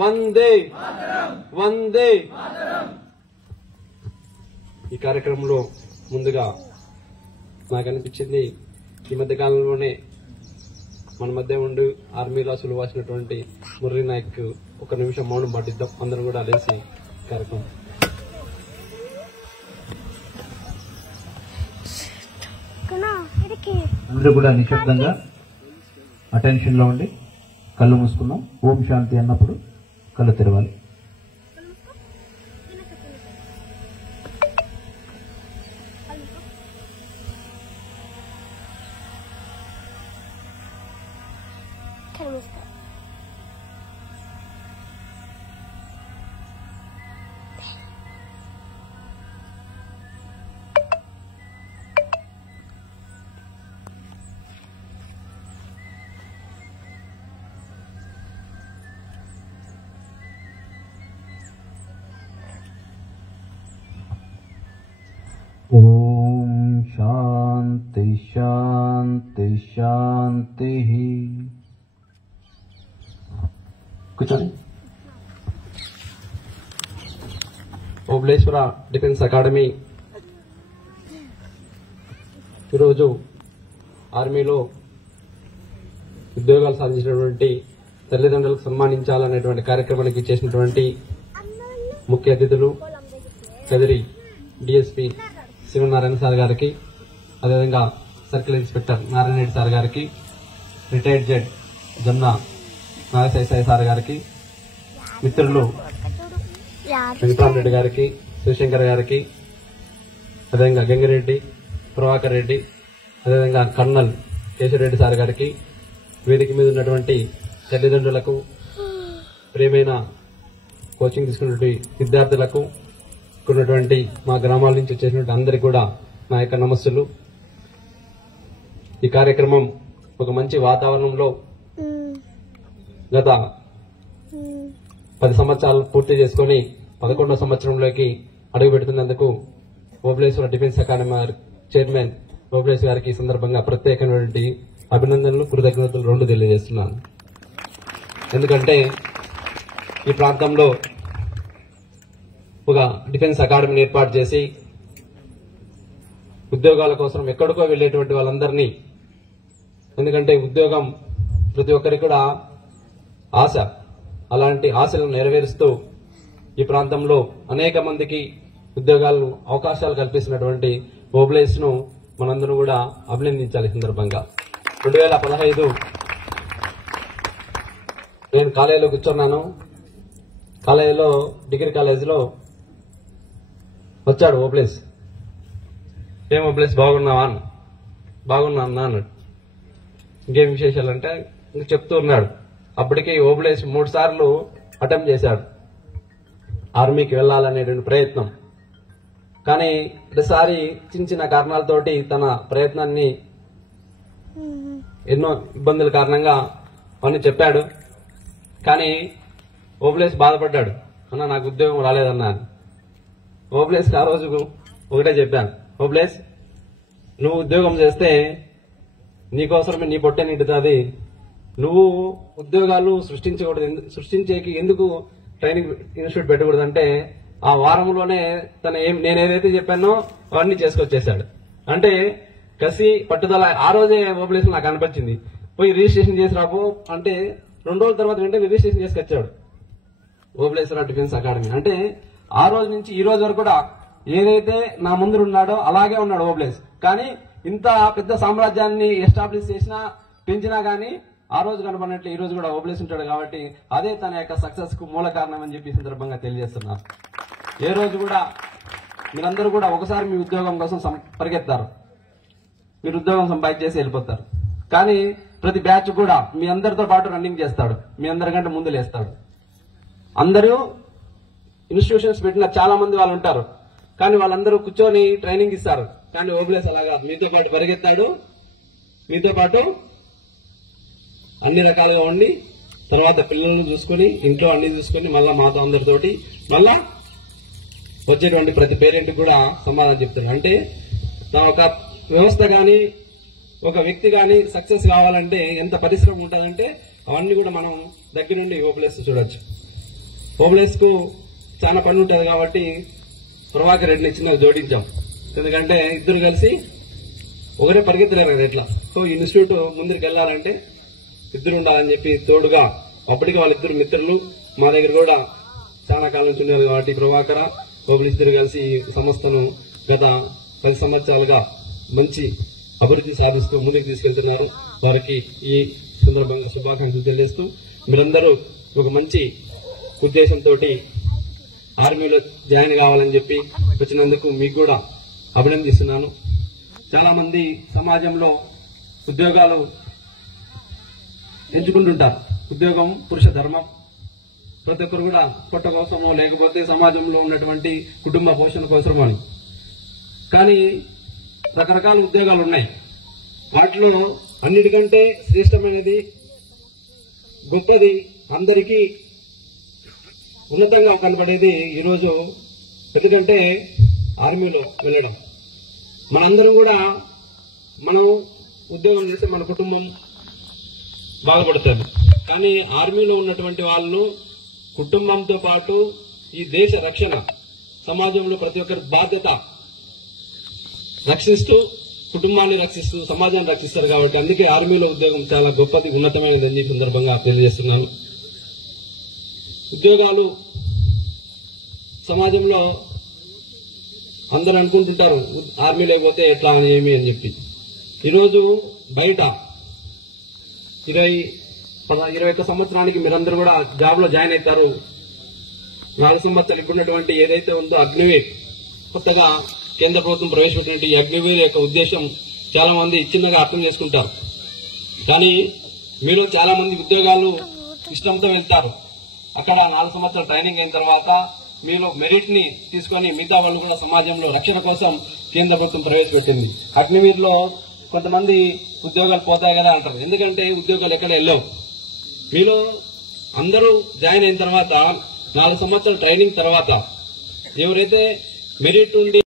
వందే వందే. ఈ కార్యక్రమంలో ముందుగా నాకు అనిపించింది, ఈ మధ్య కాలంలోనే మన మధ్య ఉండి ఆర్మీలో సులువాసినటువంటి మురళీ నాయక్ ఒక నిమిషం మౌనం పాటిద్దాం. అందరం కూడా లేచి కార్యక్రమం. అందరూ కూడా నిశ్శబ్దంగా అటెన్షన్ లో ఉండి కళ్ళు మూసుకున్నాం. ఓం శాంతి అన్నప్పుడు కళ్ళు తెరవాలి. ఓం శాంతి శాంతి శాంతి. కూర్చోండి. ఓబులేశ్వర డిఫెన్స్ అకాడమీ ఈరోజు ఆర్మీలో ఉద్యోగాలు సాధించినటువంటి తల్లిదండ్రులకు సన్మానించాలనేటువంటి కార్యక్రమానికి చేసినటువంటి ముఖ్య అతిథులు కదిరి డిఎస్పీ శివనారాయణ సార్ గారికి, అదేవిధంగా circle inspector Narayana Reddy sir గారికి, retired judge Jamna Nagasai sir గారికి, మిత్రులు వెంకటరామరెడ్డి గారికి, శివశంకర్ గారికి, అదేవిధంగా గంగిరెడ్డి, ప్రభాకర్ రెడ్డి, అదేవిధంగా కర్నల్ కేశవరెడ్డి సార్ గారికి, వేదిక మీద ఉన్నటువంటి తల్లిదండ్రులకు, ప్రియమైన కోచింగ్ తీసుకున్నటువంటి విద్యార్థులకు, ఉన్నటువంటి మా గ్రామాల నుంచి వచ్చేసినటువంటి అందరికీ కూడా నా యొక్క నమస్సులు. ఈ కార్యక్రమం ఒక మంచి వాతావరణంలో గత 10 సంవత్సరాలు పూర్తి చేసుకుని 11వ సంవత్సరంలోకి అడుగు పెడుతున్నందుకు Obuleswara defence academy chairman Obuleswara గారికి ఈ సందర్భంగా ప్రత్యేకమైనటువంటి అభినందనలు, కృతజ్ఞతలు రెండు తెలియజేస్తున్నాను. ఎందుకంటే ఈ ప్రాంతంలో ఒక డిఫెన్స్ అకాడమీని ఏర్పాటు చేసి ఉద్యోగాల కోసం ఎక్కడికో వెళ్లేటువంటి వాళ్ళందరినీ, ఎందుకంటే ఉద్యోగం ప్రతి ఒక్కరికి కూడా ఆశ, అలాంటి ఆశలను నెరవేరుస్తూ ఈ ప్రాంతంలో అనేక మందికి ఉద్యోగాలు అవకాశాలు కల్పిస్తున్నటువంటి ఓబులేస్ ను మనందరూ కూడా అభినందించాలి. ఈ సందర్భంగా 2015 నేను కాలేజీలో కూర్చున్నాను. కాలేజీలో డిగ్రీ కాలేజీలో వచ్చాడు ఓబులేస్. ఏం ఓబులేస్ బాగున్నావా అన్న. బాగున్నా అన్నా అన్నాడు. ఇంకేం విశేషాలంటే ఇంక చెప్తూ ఉన్నాడు. అప్పటికి ఓబులేస్ 3 సార్లు అటెంప్ట్ చేశాడు ఆర్మీకి వెళ్లాలనేటువంటి ప్రయత్నం. కానీ ప్రతిసారి చిన్న చిన్న కారణాలతోటి తన ప్రయత్నాన్ని ఎన్నో ఇబ్బందుల కారణంగా అని చెప్పాడు. కానీ ఓబులేస్ బాధపడ్డాడు. అన్న నాకు ఉద్యోగం రాలేదన్నా. ఓబులేస్ ఆ రోజు ఒకటే చెప్పాను, ఓబులేస్ నువ్వు ఉద్యోగం చేస్తే నీకోసమే నీ పొట్టే నిండుతుంది. నువ్వు ఉద్యోగాలు సృష్టించేకి ఎందుకు ట్రైనింగ్ ఇన్స్టిట్యూట్ పెట్టకూడదు అంటే ఆ వారంలోనే నేను ఏదైతే చెప్పానో అవన్నీ చేసుకొచ్చేసాడు. అంటే కసి పట్టుదల ఆ రోజే ఓబులేస్ నాకు అనిపించింది. పోయి రిజిస్ట్రేషన్ చేసి రాబో అంటే 2 రోజుల తర్వాత వెంటనే రిజిస్ట్రేషన్ చేసుకొచ్చాడు ఓబులేశ్వర డిఫెన్స్ అకాడమీ. అంటే ఆ రోజు నుంచి ఈ రోజు వరకు కూడా ఏదైతే నా ముందు ఉన్నాడో అలాగే ఉన్నాడు ఓబులేస్. కానీ ఇంత పెద్ద సామ్రాజ్యాన్ని ఎస్టాబ్లిష్ చేసినా పెంచినా గానీ ఆ రోజు కనబడినట్లు ఈ రోజు కూడా ఓబులేస్ ఉంటాడు. కాబట్టి అదే తన యొక్క సక్సెస్ కు మూల కారణం అని చెప్పి సందర్భంగా తెలియజేస్తున్నా. ఏ రోజు కూడా మీరందరూ కూడా ఒకసారి మీ ఉద్యోగం కోసం పరిగెత్తారు, మీరు ఉద్యోగం సంపాదించేసి వెళ్ళిపోతారు. కానీ ప్రతి బ్యాచ్ కూడా మీ అందరితో పాటు రన్నింగ్ చేస్తాడు, మీ అందరికంటే ముందు లేస్తాడు. అందరూ ఇన్స్టిట్యూషన్స్ పెట్టిన చాలా మంది వాళ్ళు ఉంటారు, కానీ వాళ్ళందరూ కూర్చొని ట్రైనింగ్ ఇస్తారు. కానీ ఓబులేస్ అలాగా మీతో పాటు పరిగెత్తాడు, మీతో పాటు అన్ని రకాలుగా ఉండి తర్వాత పిల్లలను చూసుకుని ఇంట్లో అన్ని చూసుకుని మళ్ళా మాతో అందరితోటి మళ్ళా వచ్చేటువంటి ప్రతి పేరెంట్ కూడా సమాధానం చెప్తారు. అంటే ఒక వ్యవస్థ గాని ఒక వ్యక్తి గాని సక్సెస్ కావాలంటే ఎంత పరిశ్రమ ఉంటుందంటే అవన్నీ కూడా మనం దగ్గరుండి ఓప్లేస్ చూడొచ్చు. ఓప్లేస్ కు చాలా పని ఉంటుంది కాబట్టి ప్రభాకర్ రెడ్డిని చిన్నగా జోడించాం. ఎందుకంటే ఇద్దరు కలిసి ఒకరే పరిగెత్తలేరు కదా ఎట్లా. సో ఇన్స్టిట్యూట్ ముందుకు వెళ్లాలంటే ఇద్దరు ఉండాలని చెప్పి తోడుగా అప్పటికి వాళ్ళిద్దరు మిత్రులు మా దగ్గర కూడా చాలా కాలం నుంచి ఉన్నారు కాబట్టి ప్రభాకర ఓప్లేస్ ఇద్దరు కలిసి ఈ సంస్థను గత 10 సంవత్సరాలుగా మంచి అభివృద్ధి సాధిస్తూ ముందుకు తీసుకెళ్తున్నారు. వారికి ఈ సందర్భంగా శుభాకాంక్షలు తెలియజేస్తూ మీరందరూ ఒక మంచి ఉద్దేశంతో ఆర్మీలో జాయిన్ కావాలని చెప్పి వచ్చినందుకు మీకు కూడా అభినందిస్తున్నాను. చాలా మంది సమాజంలో ఉద్యోగాలు ఎంచుకుంటుంటారు. ఉద్యోగం పురుష ధర్మం. ప్రతి ఒక్కరు కూడా పొట్ట కోసమో లేకపోతే సమాజంలో ఉన్నటువంటి కుటుంబ పోషణ కోసమో అని. కానీ రకరకాల ఉద్యోగాలు ఉన్నాయి. వాటిలో అన్నిటికంటే శ్రేష్టమైనది గొప్పది అందరికీ ఉన్నతంగా కనపడేది ఈరోజు ఎందుకంటే ఆర్మీలో వెళ్ళడం. మనందరం కూడా మనం ఉద్యోగం చేస్తే మన కుటుంబం బాగుపడుతుంది. కానీ ఆర్మీలో ఉన్నటువంటి వాళ్ళు కుటుంబంతో పాటు ఈ దేశ రక్షణ సమాజంలో ప్రతి ఒక్కరి బాధ్యత రక్షిస్తూ కుటుంబాన్ని రక్షిస్తూ సమాజాన్ని రక్షిస్తారు కాబట్టి అందుకే ఆర్మీలో ఉద్యోగం చాలా గొప్పది ఉన్నతమైనది అని సందర్భంగా తెలియజేస్తున్నాను. ఉద్యోగాలు సమాజంలో అందరూ అనుకుంటుంటారు ఆర్మీ లేకపోతే ఎట్లా అని ఏమి అని చెప్పి. ఈరోజు బయట 21 సంవత్సరానికి మీరందరూ కూడా జాబ్ లో జాయిన్ అవుతారు. 4 సంవత్సరాలు ఇప్పుడున్నటువంటి ఏదైతే ఉందో అగ్నివీర్ కొత్తగా కేంద్ర ప్రభుత్వం ప్రవేశపెట్టినటువంటి ఈ అగ్నివీర్ యొక్క ఉద్దేశం చాలా మంది చిన్నగా అర్థం చేసుకుంటారు. కానీ మీరు చాలా మంది ఉద్యోగాలు ఇష్టంతో వెళ్తారు. అక్కడ 4 సంవత్సరాల ట్రైనింగ్ అయిన తర్వాత మీరు మెరిట్ ని తీసుకొని మిగతా వాళ్ళు కూడా సమాజంలో రక్షణ కోసం కేంద్ర ప్రభుత్వం ప్రవేశపెట్టింది. అగ్నివీర్ లో కొంతమంది ఉద్యోగాలు పోతాయి కదా అంటారు. ఎందుకంటే ఉద్యోగాలు ఎక్కడ వెళ్ళవు. మీలో అందరూ జాయిన్ అయిన తర్వాత 4 సంవత్సరాల ట్రైనింగ్ తర్వాత ఎవరైతే మెరిట్ ఉండి